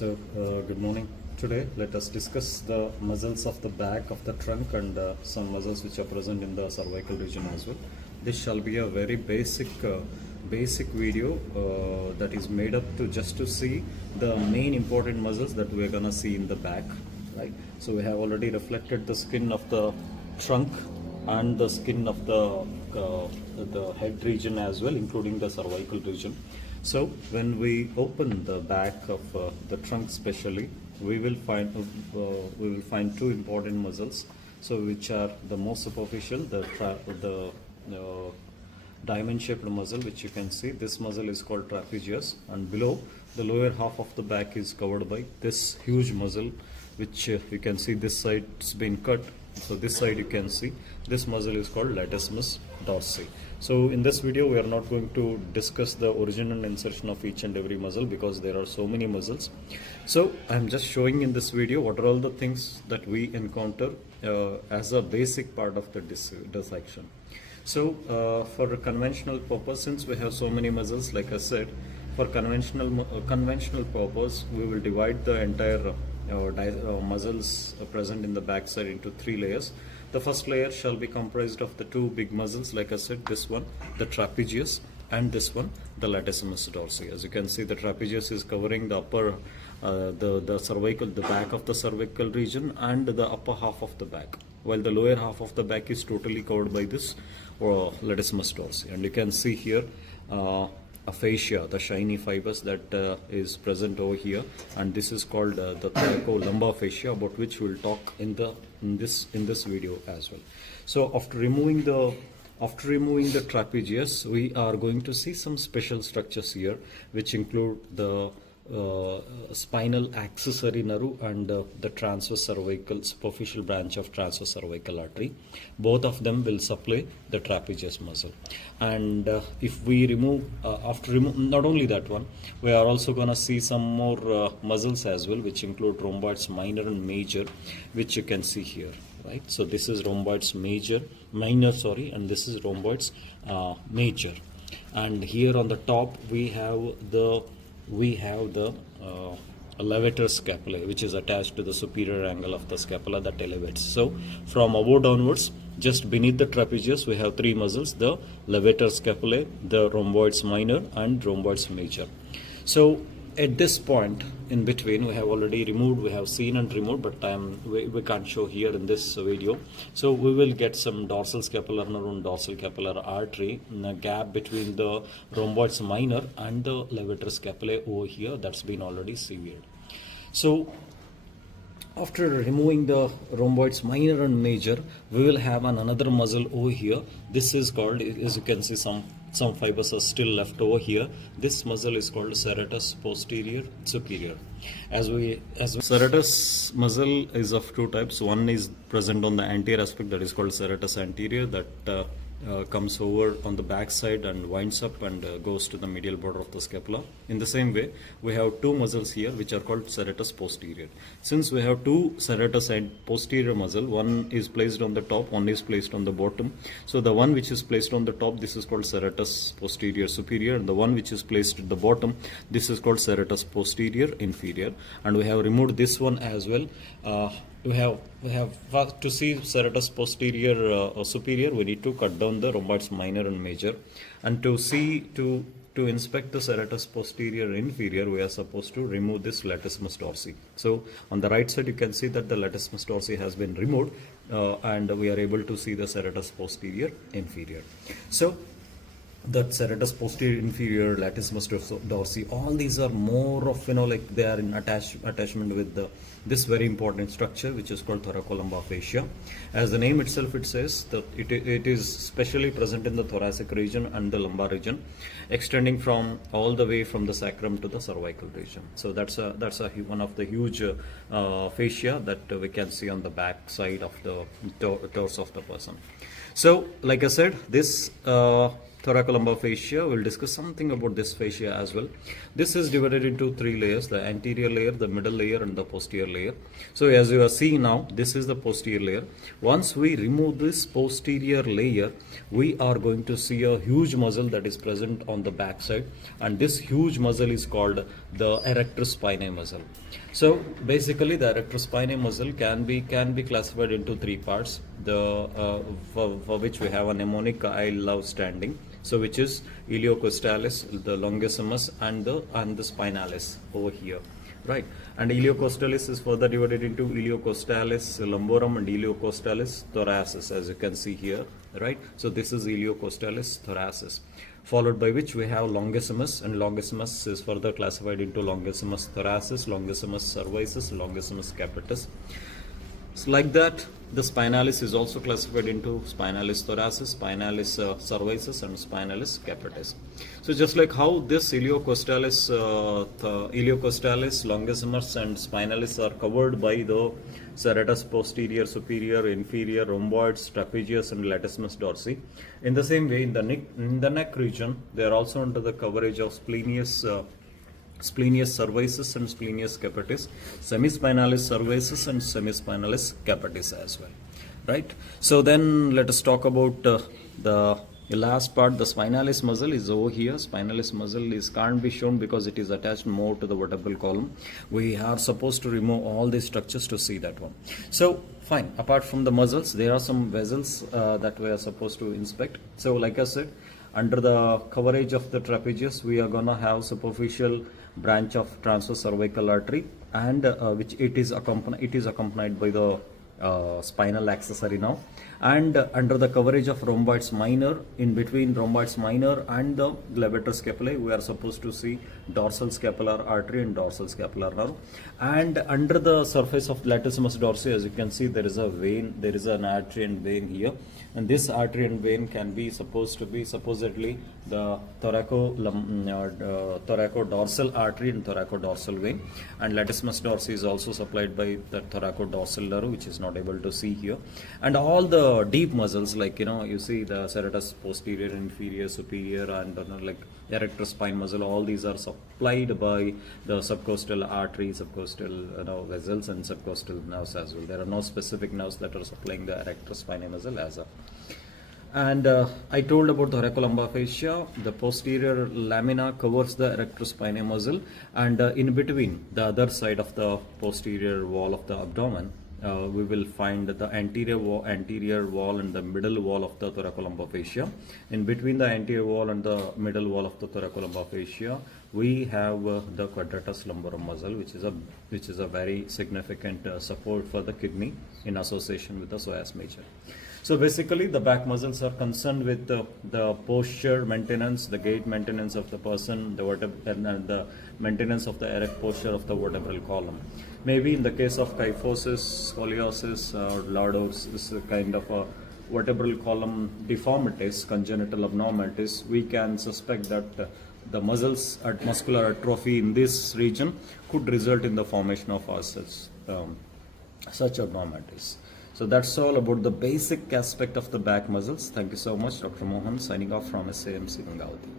Good morning. Today, let us discuss the muscles of the back of the trunk and some muscles which are present in the cervical region as well. This shall be a very basic video that is made up to just to see the main important muscles that we are gonna see in the back, right? So we have already reflected the skin of the trunk and the skin of the head region as well, including the cervical region. So when we open the back of the trunk especially, we will find two important muscles, so which are the most superficial, the diamond shaped muscle, which you can see. This muscle is called trapezius, and below the lower half of the back is covered by this huge muscle, which you can see this side has been cut. So this side you can see this muscle is called latissimus dorsi. So in this video we are not going to discuss the origin and insertion of each and every muscle because there are so many muscles. So I am just showing in this video what are all the things that we encounter as a basic part of the dissection. So for a conventional purpose, since we have so many muscles, like I said, for conventional purpose, we will divide the entire muscles present in the back side into three layers. The first layer shall be comprised of the two big muscles, like I said, this one, the trapezius, and this one, the latissimus dorsi. As you can see, the trapezius is covering the upper, the back of the cervical region and the upper half of the back, while the lower half of the back is totally covered by this latissimus dorsi. And you can see here a fascia, the shiny fibers that is present over here, and this is called the thoracolumbar fascia, about which we will talk in this video as well. So after removing the trapezius, we are going to see some special structures here, which include the spinal accessory nerve and the transverse cervical superficial branch of transverse cervical artery. Both of them will supply the trapezius muscle. And if we remove not only that one, we are also gonna see some more muscles as well, which include rhomboids minor and major, which you can see here, right? So this is rhomboids minor, and this is rhomboids major. And here on the top we have the levator scapulae, which is attached to the superior angle of the scapula that elevates. So from above downwards, just beneath the trapezius, we have three muscles: the levator scapulae, the rhomboids minor, and rhomboids major. So at this point in between, we have seen and removed, but we can't show here in this video. So we will get some dorsal scapular nerve and dorsal capillary artery in a gap between the rhomboids minor and the levator scapulae over here. That's been already severed. So after removing the rhomboids minor and major, we will have another muscle over here. This is called, as you can see, some fibers are still left over here. This muscle is called serratus posterior superior. Serratus muscle is of two types. One is present on the anterior aspect, that is called serratus anterior, that comes over on the back side and winds up and goes to the medial border of the scapula. In the same way, we have two muscles here which are called serratus posterior. Since we have two serratus and posterior muscle, one is placed on the top, one is placed on the bottom. So the one which is placed on the top, this is called serratus posterior superior, and the one which is placed at the bottom, this is called serratus posterior inferior. And we have removed this one as well. We have to see serratus posterior superior, we need to cut down the rhomboids minor and major, and to inspect the serratus posterior inferior, we are supposed to remove this latissimus dorsi. So on the right side, you can see that the latissimus dorsi has been removed, and we are able to see the serratus posterior inferior. So that serratus posterior inferior, latissimus dorsi, all these are more of, like they are in attachment with this very important structure, which is called thoracolumbar fascia. As the name itself it says, that it is specially present in the thoracic region and the lumbar region, extending from all the way from the sacrum to the cervical region. So that's one of the huge fascia that we can see on the back side of the torso of the person. So, like I said, this thoracolumbar fascia, we'll discuss something about this fascia as well. This is divided into three layers: the anterior layer, the middle layer, and the posterior layer. So, as you are seeing now, this is the posterior layer. Once we remove this posterior layer, we are going to see a huge muscle that is present on the back side, and this huge muscle is called the erector spinae muscle. So basically, the erector spinae muscle can be classified into three parts. For which we have a mnemonic I love standing. So which is iliocostalis, the longissimus, and the spinalis over here, right? And iliocostalis is further divided into iliocostalis lumborum and iliocostalis thoracis, as you can see here, right? So this is iliocostalis thoracis, followed by which we have longissimus, and longissimus is further classified into longissimus thoracis, longissimus cervicis, longissimus capitis. So like that, the spinalis is also classified into spinalis thoracis, spinalis cervicis, and spinalis capitis. So just like how this iliocostalis, longissimus, and spinalis are covered by the serratus posterior, superior, inferior, rhomboids, trapezius, and latissimus dorsi. In the same way, in the neck region, they are also under the coverage of splenius cervicis and splenius capitis, semispinalis cervicis and semispinalis capitis as well, right? So then let us talk about the last part. The spinalis muscle is over here. Spinalis muscle can't be shown because it is attached more to the vertebral column. We are supposed to remove all these structures to see that one. So fine, apart from the muscles, there are some vessels that we are supposed to inspect. So like I said, under the coverage of the trapezius, we are gonna have superficial branch of transverse cervical artery, and which it is accompanied by the spinal accessory now. And under the coverage of rhomboids minor, in between rhomboids minor and the levator scapulae, we are supposed to see dorsal scapular artery and dorsal scapular nerve. And under the surface of latissimus dorsi, as you can see, there is a vein, there is an artery and vein here, and this artery and vein can be supposedly the thoracodorsal artery and thoracodorsal vein. And latissimus dorsi is also supplied by the thoracodorsal nerve, which is not able to see here. And all the deep muscles, like you see the serratus posterior, inferior, superior, and like erector spine muscle, all these are supplied by the subcostal artery, subcostal vessels, and subcostal nerves as well. There are no specific nerves that are supplying the erector spinae muscle as a. And I told about the thoracolumbar fascia. The posterior lamina covers the erector spinae muscle, and in between the other side of the posterior wall of the abdomen, we will find the anterior wall and the middle wall of the thoracolumbar fascia. In between the anterior wall and the middle wall of the thoracolumbar fascia, we have the quadratus lumborum muscle, which is a very significant support for the kidney in association with the psoas major. So basically, the back muscles are concerned with the posture maintenance, the gait maintenance of the person, and the maintenance of the erect posture of the vertebral column. Maybe in the case of kyphosis, scoliosis, or lordosis, this is a kind of a vertebral column deformities, congenital abnormalities, we can suspect that the muscles at muscular atrophy in this region could result in the formation of such abnormalities. So that's all about the basic aspect of the back muscles. Thank you so much, Dr. Mohan, signing off from SAMC Gangavati.